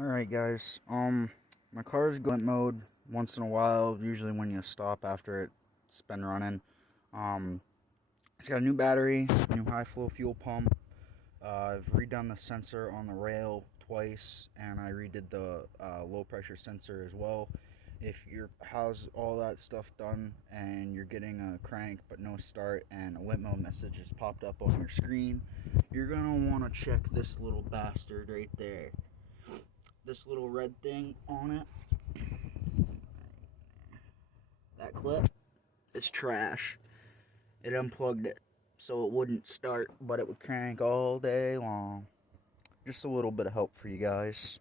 Alright guys, my car's going mode once in a while, usually when you stop after it's been running. It's got a new battery, new high flow fuel pump. I've redone the sensor on the rail twice, and I redid the low pressure sensor as well. If your has all that stuff done and you're getting a crank but no start and a limp mode message has popped up on your screen, you're gonna want to check this little bastard right there. This little red thing on it, that clip, it's trash. It unplugged it so it wouldn't start, but it would crank all day long. Just a little bit of help for you guys.